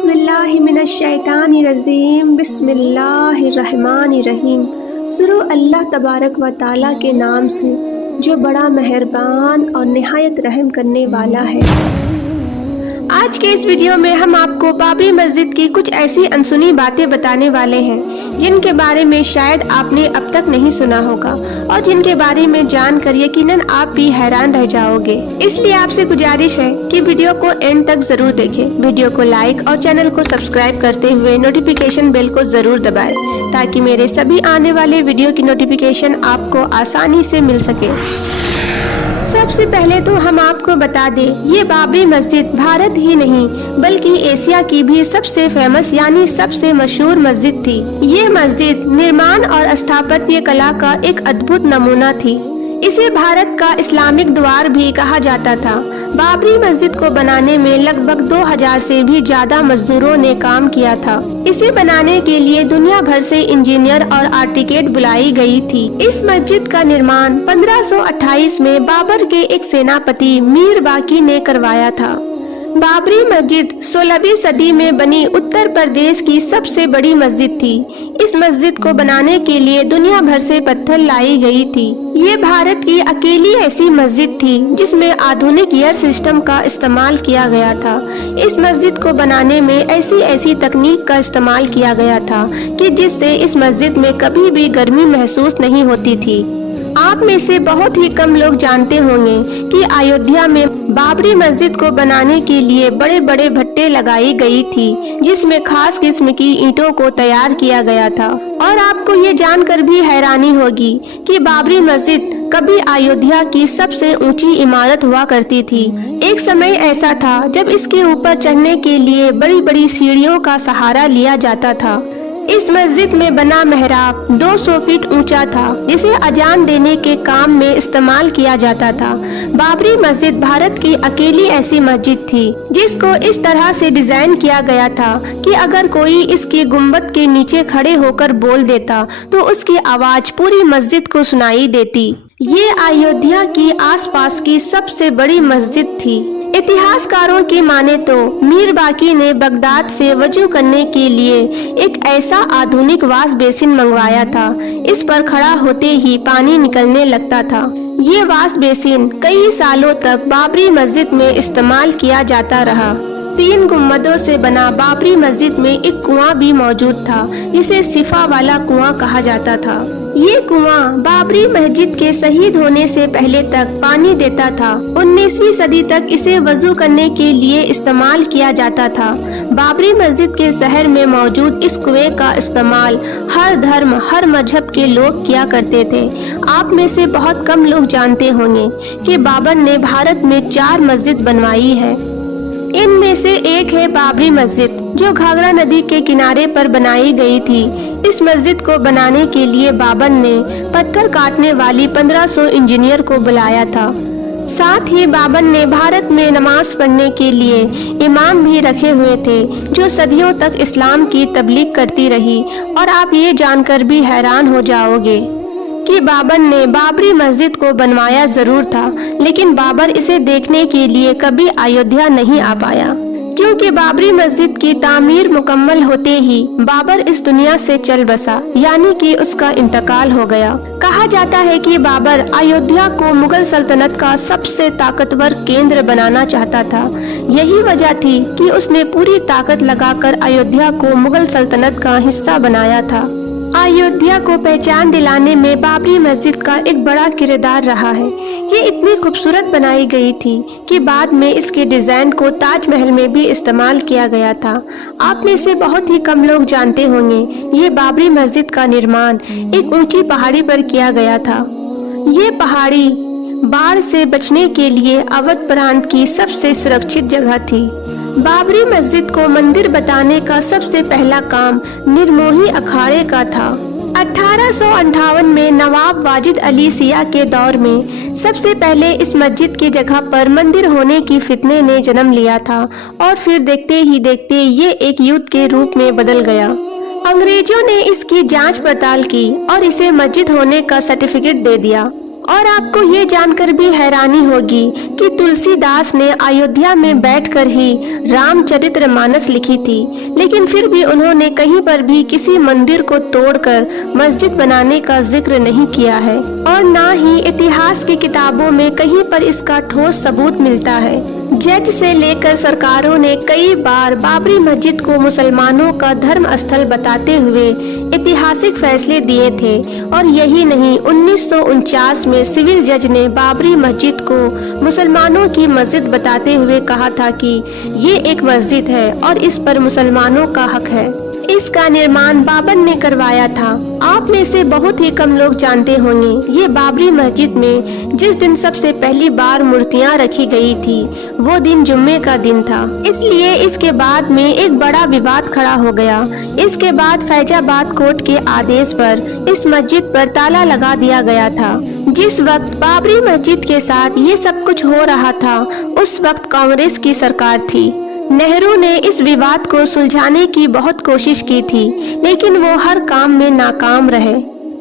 औज़ुबिल्लाहिमिनश्शैतानिर्रजीम बिस्मिल्लाहिर्रहमानिर्रहीम। शुरू अल्लाह तबारक व ताला के नाम से जो बड़ा मेहरबान और निहायत रहम करने वाला है। आज के इस वीडियो में हम आपको बाबरी मस्जिद की कुछ ऐसी अनसुनी बातें बताने वाले हैं जिनके बारे में शायद आपने अब तक नहीं सुना होगा और जिनके बारे में जानकर यकीनन आप भी हैरान रह जाओगे। इसलिए आपसे गुजारिश है कि वीडियो को एंड तक जरूर देखें। वीडियो को लाइक और चैनल को सब्सक्राइब करते हुए नोटिफिकेशन बेल को जरूर दबाएं ताकि मेरे सभी आने वाले वीडियो की नोटिफिकेशन आपको आसानी से मिल सके। सबसे पहले तो हम आपको बता दें, ये बाबरी मस्जिद भारत ही नहीं बल्कि एशिया की भी सबसे फेमस यानी सबसे मशहूर मस्जिद थी। ये मस्जिद निर्माण और स्थापत्य कला का एक अद्भुत नमूना थी। इसे भारत का इस्लामिक द्वार भी कहा जाता था। बाबरी मस्जिद को बनाने में लगभग 2000 से भी ज्यादा मजदूरों ने काम किया था। इसे बनाने के लिए दुनिया भर से इंजीनियर और आर्किटेक्ट बुलाई गई थी। इस मस्जिद का निर्माण 1528 में बाबर के एक सेनापति मीर बाकी ने करवाया था। बाबरी मस्जिद 16वीं सदी में बनी उत्तर प्रदेश की सबसे बड़ी मस्जिद थी। इस मस्जिद को बनाने के लिए दुनिया भर से पत्थर लाई गई थी। ये भारत की अकेली ऐसी मस्जिद थी जिसमें आधुनिक एयर सिस्टम का इस्तेमाल किया गया था। इस मस्जिद को बनाने में ऐसी तकनीक का इस्तेमाल किया गया था कि जिससे इस मस्जिद में कभी भी गर्मी महसूस नहीं होती थी। आप में से बहुत ही कम लोग जानते होंगे कि अयोध्या में बाबरी मस्जिद को बनाने के लिए बड़े बड़े भट्टे लगाई गई थी जिसमें खास किस्म की ईंटों को तैयार किया गया था। और आपको ये जानकर भी हैरानी होगी कि बाबरी मस्जिद कभी अयोध्या की सबसे ऊंची इमारत हुआ करती थी। एक समय ऐसा था जब इसके ऊपर चढ़ने के लिए बड़ी बड़ी सीढ़ियों का सहारा लिया जाता था। इस मस्जिद में बना मेहराब 200 फीट ऊंचा था जिसे अजान देने के काम में इस्तेमाल किया जाता था। बाबरी मस्जिद भारत की अकेली ऐसी मस्जिद थी जिसको इस तरह से डिजाइन किया गया था कि अगर कोई इसकी गुंबद के नीचे खड़े होकर बोल देता तो उसकी आवाज पूरी मस्जिद को सुनाई देती। ये अयोध्या की आसपास की सबसे बड़ी मस्जिद थी। इतिहासकारों की माने तो मीर बाकी ने बगदाद से वजू करने के लिए एक ऐसा आधुनिक वाश बेसिन मंगवाया था। इस पर खड़ा होते ही पानी निकलने लगता था। ये वाश बेसिन कई सालों तक बाबरी मस्जिद में इस्तेमाल किया जाता रहा। 3 गुम्बदों से बना बाबरी मस्जिद में एक कुआं भी मौजूद था जिसे सिफा वाला कुआं कहा जाता था। ये कुआं बाबरी मस्जिद के शहीद होने से पहले तक पानी देता था। 19वीं सदी तक इसे वजू करने के लिए इस्तेमाल किया जाता था। बाबरी मस्जिद के शहर में मौजूद इस कुएं का इस्तेमाल हर धर्म हर मजहब के लोग किया करते थे। आप में से बहुत कम लोग जानते होंगे कि बाबर ने भारत में 4 मस्जिद बनवाई है। इनमें से एक है बाबरी मस्जिद जो घाघरा नदी के किनारे पर बनाई गई थी। इस मस्जिद को बनाने के लिए बाबर ने पत्थर काटने वाली 1500 इंजीनियर को बुलाया था। साथ ही बाबर ने भारत में नमाज पढ़ने के लिए इमाम भी रखे हुए थे जो सदियों तक इस्लाम की तबलीग करती रही। और आप ये जानकर भी हैरान हो जाओगे कि बाबर ने बाबरी मस्जिद को बनवाया जरूर था लेकिन बाबर इसे देखने के लिए कभी अयोध्या नहीं आ पाया क्योंकि बाबरी मस्जिद की तामीर मुकम्मल होते ही बाबर इस दुनिया से चल बसा यानी कि उसका इंतकाल हो गया। कहा जाता है कि बाबर अयोध्या को मुगल सल्तनत का सबसे ताकतवर केंद्र बनाना चाहता था। यही वजह थी कि उसने पूरी ताकत लगाकर अयोध्या को मुगल सल्तनत का हिस्सा बनाया था। अयोध्या को पहचान दिलाने में बाबरी मस्जिद का एक बड़ा किरदार रहा है। ये इतनी खूबसूरत बनाई गई थी कि बाद में इसके डिजाइन को ताजमहल में भी इस्तेमाल किया गया था। आप में से बहुत ही कम लोग जानते होंगे ये बाबरी मस्जिद का निर्माण एक ऊंची पहाड़ी पर किया गया था। ये पहाड़ी बाढ़ से बचने के लिए अवध प्रांत की सबसे सुरक्षित जगह थी। बाबरी मस्जिद को मंदिर बताने का सबसे पहला काम निर्मोही अखाड़े का था। 1858 में नवाब वाजिद अली सिया के दौर में सबसे पहले इस मस्जिद की जगह पर मंदिर होने की फितने ने जन्म लिया था और फिर देखते ही देखते ये एक युद्ध के रूप में बदल गया। अंग्रेजों ने इसकी जांच पड़ताल की और इसे मस्जिद होने का सर्टिफिकेट दे दिया और आपको ये जानकर भी हैरानी होगी कि तुलसीदास ने अयोध्या में बैठकर ही रामचरितमानस लिखी थी, लेकिन फिर भी उन्होंने कहीं पर भी किसी मंदिर को तोड़कर मस्जिद बनाने का जिक्र नहीं किया है और ना ही इतिहास की किताबों में कहीं पर इसका ठोस सबूत मिलता है। जज से लेकर सरकारों ने कई बार बाबरी मस्जिद को मुसलमानों का धर्म स्थल बताते हुए ऐतिहासिक फैसले दिए थे और यही नहीं, 1949 में सिविल जज ने बाबरी मस्जिद को मुसलमानों की मस्जिद बताते हुए कहा था कि ये एक मस्जिद है और इस पर मुसलमानों का हक है। इसका निर्माण बाबर ने करवाया था। आप में से बहुत ही कम लोग जानते होंगे, ये बाबरी मस्जिद में जिस दिन सबसे पहली बार मूर्तियां रखी गई थी वो दिन जुम्मे का दिन था, इसलिए इसके बाद में एक बड़ा विवाद खड़ा हो गया। इसके बाद फैजाबाद कोर्ट के आदेश पर इस मस्जिद पर ताला लगा दिया गया था। जिस वक्त बाबरी मस्जिद के साथ ये सब कुछ हो रहा था उस वक्त कांग्रेस की सरकार थी। नेहरू ने इस विवाद को सुलझाने की बहुत कोशिश की थी, लेकिन वो हर काम में नाकाम रहे।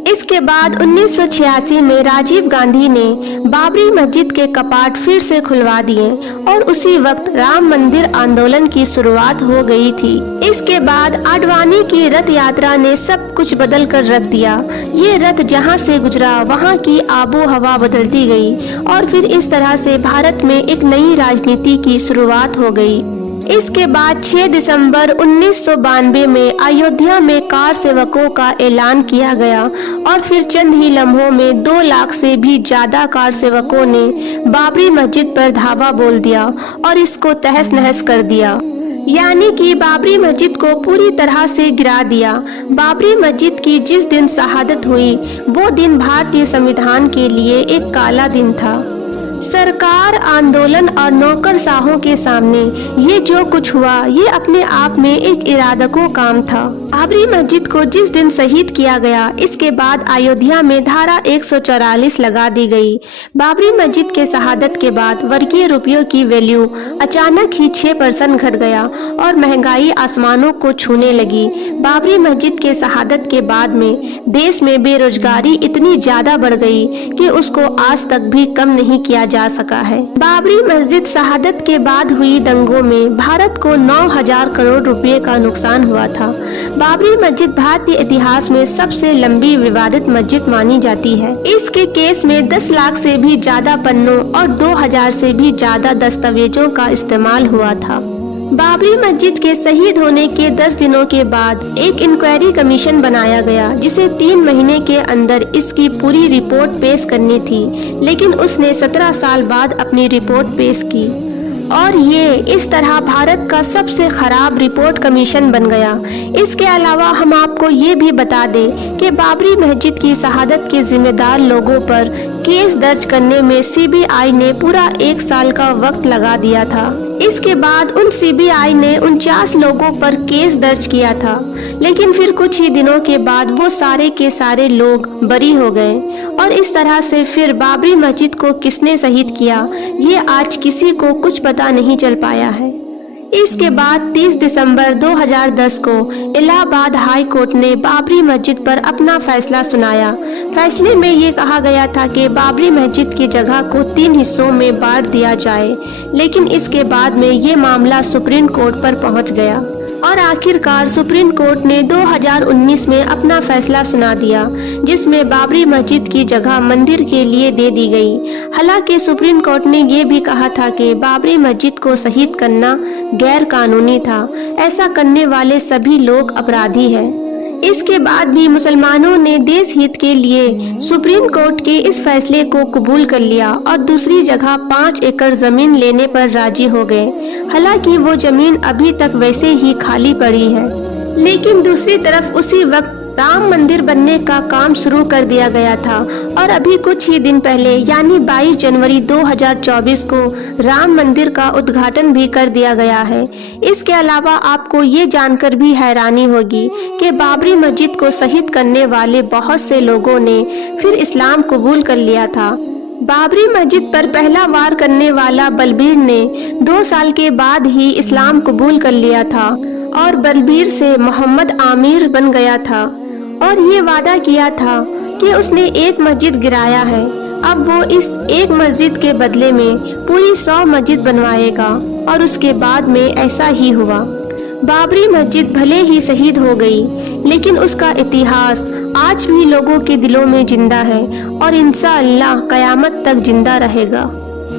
इसके बाद 1986 में राजीव गांधी ने बाबरी मस्जिद के कपाट फिर से खुलवा दिए और उसी वक्त राम मंदिर आंदोलन की शुरुआत हो गई थी। इसके बाद आडवाणी की रथ यात्रा ने सब कुछ बदल कर रख दिया। ये रथ जहां से गुजरा वहां की आबो हवा बदलती गई और फिर इस तरह से भारत में एक नई राजनीति की शुरुआत हो गई। इसके बाद 6 दिसंबर 1992 में अयोध्या में कार सेवकों का ऐलान किया गया और फिर चंद ही लम्हों में 2 लाख से भी ज्यादा कार सेवकों ने बाबरी मस्जिद पर धावा बोल दिया और इसको तहस नहस कर दिया, यानी कि बाबरी मस्जिद को पूरी तरह से गिरा दिया। बाबरी मस्जिद की जिस दिन शहादत हुई वो दिन भारतीय संविधान के लिए एक काला दिन था। सरकार, आंदोलन और नौकरशाहों के सामने ये जो कुछ हुआ ये अपने आप में एक इरादकों काम था। बाबरी मस्जिद को जिस दिन शहीद किया गया इसके बाद अयोध्या में धारा 144 लगा दी गई। बाबरी मस्जिद के शहादत के बाद वर्गीय रुपयों की वैल्यू अचानक ही 6% घट गया और महंगाई आसमानों को छूने लगी। बाबरी मस्जिद के शहादत के बाद में देश में बेरोजगारी इतनी ज्यादा बढ़ गई कि उसको आज तक भी कम नहीं किया जा सका है। बाबरी मस्जिद शहादत के बाद हुई दंगों में भारत को 9,000 करोड़ रुपए का नुकसान हुआ था। बाबरी मस्जिद भारतीय इतिहास में सबसे लंबी विवादित मस्जिद मानी जाती है। इसके केस में 10 लाख से भी ज्यादा पन्नों और 2000 से भी ज्यादा दस्तावेजों का इस्तेमाल हुआ था। बाबरी मस्जिद के शहीद होने के 10 दिनों के बाद एक इंक्वायरी कमीशन बनाया गया जिसे 3 महीने के अंदर इसकी पूरी रिपोर्ट पेश करनी थी, लेकिन उसने 17 साल बाद अपनी रिपोर्ट पेश की और ये इस तरह भारत का सबसे खराब रिपोर्ट कमीशन बन गया। इसके अलावा हम आपको ये भी बता दें कि बाबरी मस्जिद की शहादत के जिम्मेदार लोगों पर केस दर्ज करने में सीबीआई ने पूरा 1 साल का वक्त लगा दिया था। इसके बाद उन सीबीआई ने 49 लोगों पर केस दर्ज किया था, लेकिन फिर कुछ ही दिनों के बाद वो सारे के सारे लोग बरी हो गए और इस तरह से फिर बाबरी मस्जिद को किसने शहीद किया ये आज किसी को कुछ पता नहीं चल पाया है। इसके बाद 30 दिसंबर 2010 को इलाहाबाद हाई कोर्ट ने बाबरी मस्जिद पर अपना फैसला सुनाया। फैसले में ये कहा गया था कि बाबरी मस्जिद की जगह को 3 हिस्सों में बांट दिया जाए, लेकिन इसके बाद में ये मामला सुप्रीम कोर्ट पर पहुंच गया और आखिरकार सुप्रीम कोर्ट ने 2019 में अपना फैसला सुना दिया, जिसमें बाबरी मस्जिद की जगह मंदिर के लिए दे दी गई। हालांकि सुप्रीम कोर्ट ने ये भी कहा था कि बाबरी मस्जिद को शहीद करना गैर कानूनी था, ऐसा करने वाले सभी लोग अपराधी हैं। इसके बाद भी मुसलमानों ने देश हित के लिए सुप्रीम कोर्ट के इस फैसले को कबूल कर लिया और दूसरी जगह 5 एकड़ जमीन लेने पर राजी हो गए। हालांकि वो जमीन अभी तक वैसे ही खाली पड़ी है, लेकिन दूसरी तरफ उसी वक्त राम मंदिर बनने का काम शुरू कर दिया गया था और अभी कुछ ही दिन पहले यानी 22 जनवरी 2024 को राम मंदिर का उद्घाटन भी कर दिया गया है। इसके अलावा आपको ये जानकर भी हैरानी होगी कि बाबरी मस्जिद को शहीद करने वाले बहुत से लोगों ने फिर इस्लाम कबूल कर लिया था। बाबरी मस्जिद पर पहला वार करने वाला बलबीर ने 2 साल के बाद ही इस्लाम कबूल कर लिया था और बलबीर से मोहम्मद आमिर बन गया था और ये वादा किया था कि उसने एक मस्जिद गिराया है। अब वो इस एक मस्जिद के बदले में पूरी 100 मस्जिद बनवाएगा और उसके बाद में ऐसा ही हुआ। बाबरी मस्जिद भले ही शहीद हो गई, लेकिन उसका इतिहास आज भी लोगों के दिलों में जिंदा है और इंशाअल्लाह क़यामत तक जिंदा रहेगा।